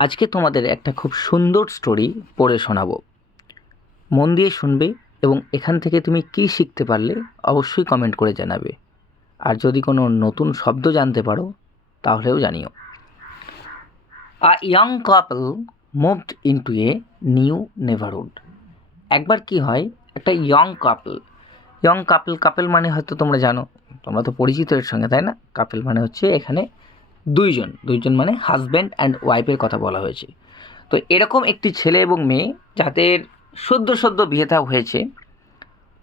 আজকে তোমাদের একটা খুব সুন্দর স্টোরি পড়ে শোনাবো। মন দিয়ে শুনবে এবং এখান থেকে তুমি কী শিখতে পারলে অবশ্যই কমেন্ট করে জানাবে। আর যদি কোনো নতুন শব্দ জানতে পারো, তাহলেও জানিও। A young couple moved into a new neighbourhood একবার কি হয়, একটা young couple young couple couple মানে হয়তো তোমরা জানো, তোমরা তো পরিচিত সঙ্গে, তাই না? কাপল মানে হচ্ছে এখানে দুইজন দুইজন মানে হাজব্যান্ড অ্যান্ড ওয়াইফের কথা বলা হয়েছে। তো এরকম একটি ছেলে এবং মেয়ে যাদের সদ্য সদ্য বিয়ে থা হয়েছে,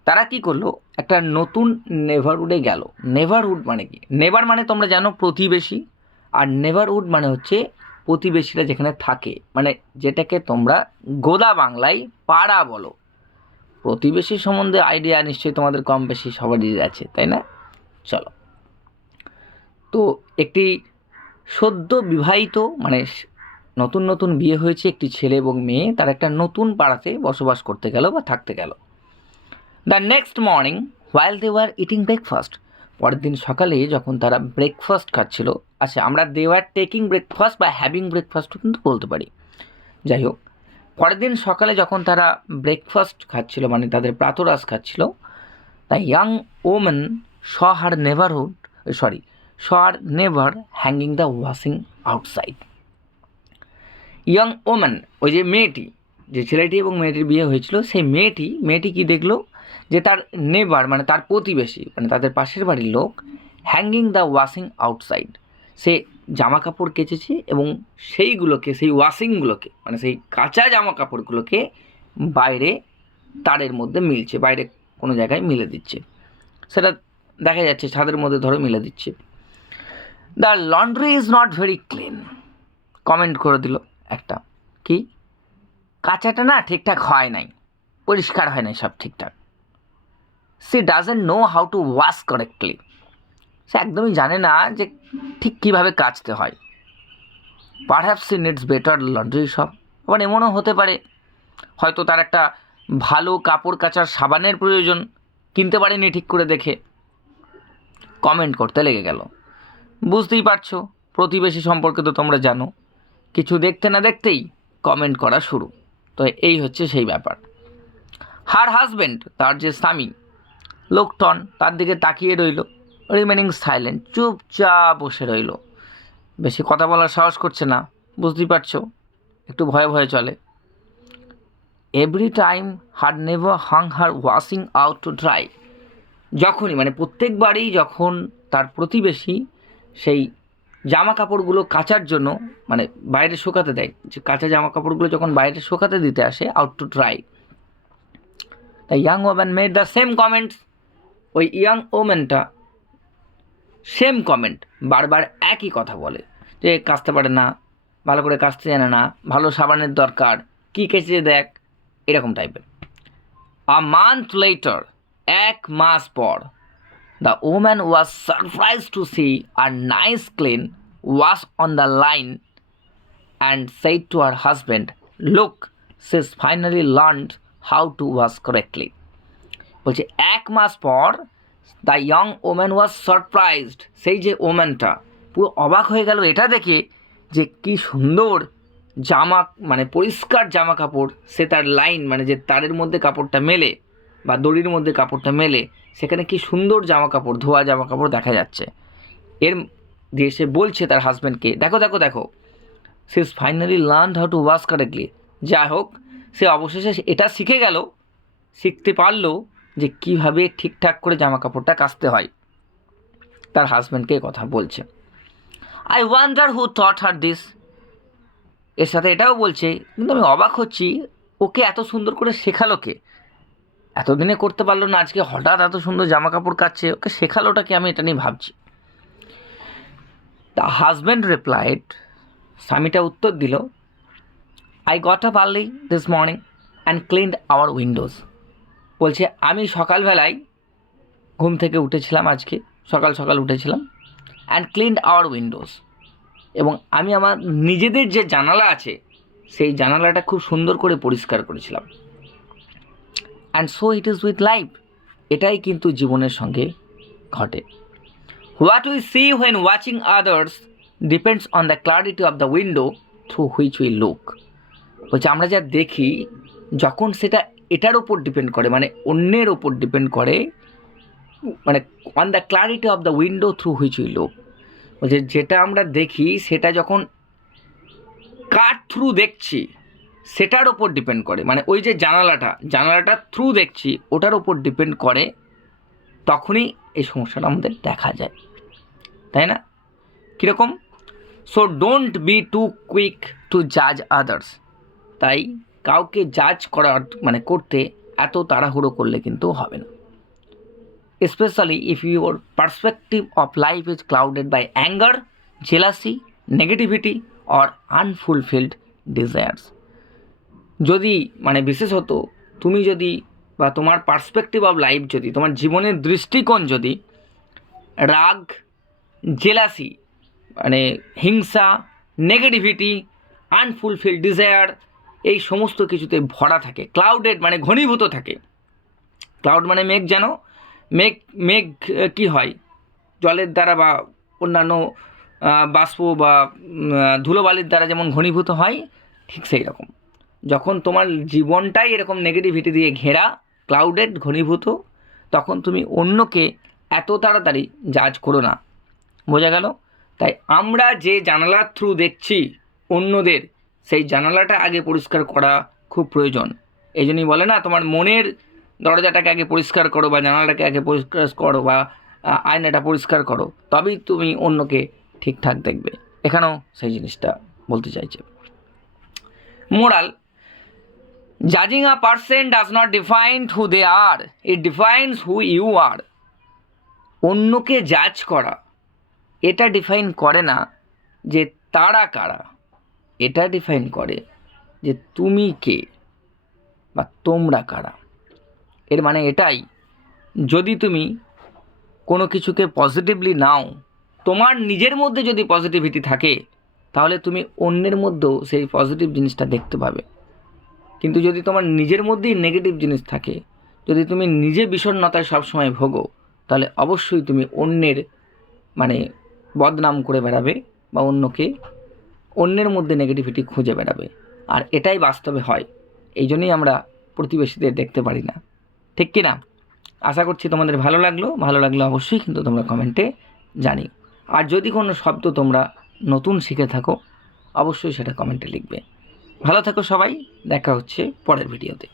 তারা কি করল? একটা নতুন নেভারহুডে গেল। নেভারহুড মানে কি? নেভার মানে তোমরা জানো প্রতিবেশী, আর নেভারহুড মানে হচ্ছে প্রতিবেশীরা যেখানে থাকে। মানে যেটাকে তোমরা গোদা বাংলায় পাড়া বলো। প্রতিবেশী সম্বন্ধে আইডিয়া নিশ্চয়ই তোমাদের কম বেশি সবারই আছে, তাই না? চলো। তো একটি সদ্য বিবাহিত মানে নতুন নতুন বিয়ে হয়েছে একটি ছেলে এবং মেয়ে, তারা একটা নতুন পাড়াতে বসবাস করতে গেল বা থাকতে গেল। The next morning while they were eating breakfast পরের দিন সকালে যখন তারা ব্রেকফাস্ট খাচ্ছিল আচ্ছা আমরা দে ওয়ার টেকিং ব্রেকফাস্ট বা হ্যাভিং ব্রেকফাস্টও কিন্তু বলতে পারি। যাই হোক, পরের দিন সকালে যখন তারা ব্রেকফাস্ট খাচ্ছিল মানে তাদের প্রাতরাস খাচ্ছিল the young woman saw her neighbourhood sorry saw her neighbour hanging the washing outside young woman ওই যে মেয়েটি, যে ছেলেটি এবং মেয়েটির বিয়ে হয়েছিল, সেই মেয়েটি মেয়েটি কি দেখল? যে তার নেবার মানে তার প্রতিবেশী মানে তাদের পাশের বাড়ির লোক হ্যাঙ্গিং দ্য ওয়াশিং আউটসাইড সে জামা কাপড় কেচেছে এবং সেইগুলোকে, সেই ওয়াশিংগুলোকে মানে সেই কাঁচা জামা কাপড়গুলোকে বাইরে তারের মধ্যে মিলছে, বাইরে কোনো জায়গায় মিলে দিচ্ছে। সেটা দেখা যাচ্ছে ছাদের মধ্যে ধরো মিলে দিচ্ছে। The laundry is not very clean comment করে দিল একটা। কি? কাঁচাটা না ঠিকঠাক হয় নাই। পরিষ্কার হয় নাই সব ঠিকঠাক। She doesn't know how to wash correctly সে একদমই জানে না যে ঠিক কীভাবে কাচতে হয়। Perhaps she needs better laundry shop আবার এমনও হতে পারে। হয়তো তার একটা ভালো কাপড় কাচার সাবানের প্রয়োজন। কিনতে পারেনি ঠিক করে দেখে। কমেন্ট করতে লেগে গেল। বুঝতেই পারছ, প্রতিবেশী সম্পর্কে তো তোমরা জানো। কিছু দেখতে না দেখতেই কমেন্ট করা শুরু। তো এই হচ্ছে সেই ব্যাপার। হার হাজব্যান্ড তার যে স্বামী, লোকটন, তার দিকে তাকিয়ে রইল রিমেনিং সাইলেন্ট চুপচাপ বসে রইল। বেশি কথা বলার সাহস করছে না, বুঝতেই পারছ, একটু ভয়ে ভয়ে চলে। Every time her never hang her washing out to dry যখনই মানে প্রত্যেকবারই যখন তার প্রতিবেশী সেই জামা কাপড়গুলো কাচার জন্য মানে বাইরে শুকাতে দেয়। যে কাঁচা জামা কাপড়গুলো যখন বাইরে শুকাতে দিতে আসে out to dry the young woman made the same comments ওই ইয়াং ওম্যানটা সেম কমেন্ট বারবার একই কথা বলে। যে কাচতে পারে না, ভালো করে কাচতে জানে না, ভালো সাবানের দরকার, কী কেচে দেখ, এরকম টাইপের আ মান্থ লেটার এক মাস পর the woman was surprise to see a nice clean wash on the line and said to her husband, Look, she's finally learned how to wash correctly. বলছে এক মাস পর the young woman was surprised সেই যে ওম্যানটা পুরো অবাক হয়ে গেল এটা দেখে যে কি সুন্দর জামা মানে পরিষ্কার জামা কাপড় সে তার লাইন মানে যে তারের মধ্যে কাপড়টা মেলে বা দড়ির মধ্যে কাপড়টা মেলে, সেখানে কি সুন্দর জামা কাপড় ধোয়া জামা কাপড় দেখা যাচ্ছে। এর দিয়ে সে বলছে তার হাজব্যান্ডকে দেখো দেখো দেখো, সে finally learn how to wash correctly যাই হোক, সে অবশেষে এটা শিখে গেল, শিখতে পারল যে কীভাবে ঠিকঠাক করে জামা কাপড়টা কাচতে হয়। তার হাজব্যান্ডকে কথা বলছে। I wonder who taught her this এর সাথে এটাও বলছে, কিন্তু আমি অবাক হচ্ছি, ওকে এত সুন্দর করে শেখালো কে? এতদিনে করতে পারল না, আজকে হঠাৎ এত সুন্দর জামা কাপড় কাচ্ছে ওকে শেখালোটা কি আমি, এটা নিয়ে ভাবছি। দ্য হাজব্যান্ড রিপ্লাইড স্বামীটা উত্তর দিল I got up early this morning and cleaned our windows বলছে, আমি সকালবেলায় ঘুম থেকে উঠেছিলাম আজকে, সকাল সকাল উঠেছিলাম অ্যান্ড ক্লিনড আওয়ার উইন্ডোজ এবং আমি আমার নিজেদের যে জানালা আছে, সেই জানালাটা খুব সুন্দর করে পরিষ্কার করেছিলাম। And so it is with life এটাই কিন্তু জীবনের সঙ্গে ঘটে। What we see when watching others depends on the clarity of the window through which we look বলছে, আমরা যা দেখি, যখন সেটা এটার ওপর ডিপেন্ড করে মানে অন্যের ওপর ডিপেন্ড করে মানে on the clarity of the window through which we look বলছে, যেটা আমরা দেখি, সেটা যখন কার থ্রু দেখছি সেটার ওপর ডিপেন্ড করে। মানে ওই যে জানালাটা জানালাটা থ্রু দেখছি, ওটার ওপর ডিপেন্ড করে তখনই এই সমস্যাটা আমাদের দেখা যায়। তাই না? কীরকম? So don't be too quick to জাজ আদার্স তাই কাউকে জাজ করার মানে করতে এত তাড়াহুড়ো করলে কিন্তু হবে না। Especially if your perspective of life is clouded by anger jealousy negativity or unfulfilled desires. যদি মানে বিশেষত তুমি যদি বা তোমার পার্সপেক্টিভ অফ লাইফ যদি, তোমার জীবনের দৃষ্টিকোণ যদি রাগ জেলাসি মানে হিংসা নেগেটিভিটি আনফুলফিল ডিজায়ার এই সমস্ত কিছুতে ভরা থাকে ক্লাউডেড মানে ঘনীভূত থাকে। ক্লাউড মানে মেঘ জানো মেঘ মেঘ কি হয়? জলের দ্বারা বা অন্যান্য বাষ্প বা ধুলোবালির দ্বারা যেমন ঘনীভূত হয়, ঠিক সেই রকম যখন তোমার জীবনটাই এরকম নেগেটিভিটি দিয়ে ঘেরা ক্লাউডেড ঘনীভূত, তখন তুমি অন্যকে এত তাড়াতাড়ি জাজ করো না। বোঝা গেল? তাই আমরা যে জানালার থ্রু দেখছি অন্যদের, সেই জানালাটা আগে পরিষ্কার করা খুব প্রয়োজন। এই জন্যই বলে না, তোমার মনের দরজাটাকে আগে পরিষ্কার করো বা জানালাটাকে আগে পরিষ্কার করো বা আয়নাটা পরিষ্কার করো, তবেই তুমি অন্যকে ঠিকঠাক দেখবে। এখানেও সেই জিনিসটা বলতে চাইছে। Moral জাজিং a person does not define who they are it defines who you are অন্যকে জাজ করা, এটা ডিফাইন করে না যে তারা কারা, এটা ডিফাইন করে যে তুমি কে বা তোমরা কারা। এর মানে এটাই, যদি তুমি কোনো কিছুকে পজিটিভলি নাও, তোমার নিজের মধ্যে যদি পজিটিভিটি থাকে, তাহলে তুমি অন্যের মধ্যেও সেই পজিটিভ জিনিসটা দেখতে পাবে। কিন্তু যদি তোমার নিজের মধ্যেই নেগেটিভ জিনিস থাকে, যদি তুমি নিজে বিষণ্ণতায় সবসময় ভোগো, তাহলে অবশ্যই তুমি অন্যের মানে বদনাম করে বেড়াবে বা অন্যকে অন্যের মধ্যে নেগেটিভিটি খুঁজে বেড়াবে। আর এটাই বাস্তবে হয়। এই জন্যই আমরা প্রতিবেশীদের দেখতে পারি না। ঠিক কি না আশা করছি তোমাদের ভালো লাগল। ভালো লাগলে অবশ্যই কিন্তু তোমরা কমেন্টে জানি। আর যদি কোনো শব্দ তোমরা নতুন শিখে থাকো, অবশ্যই সেটা কমেন্টে লিখবে। ভালো থাকো সবাই দেখা হচ্ছে পরের ভিডিওতে।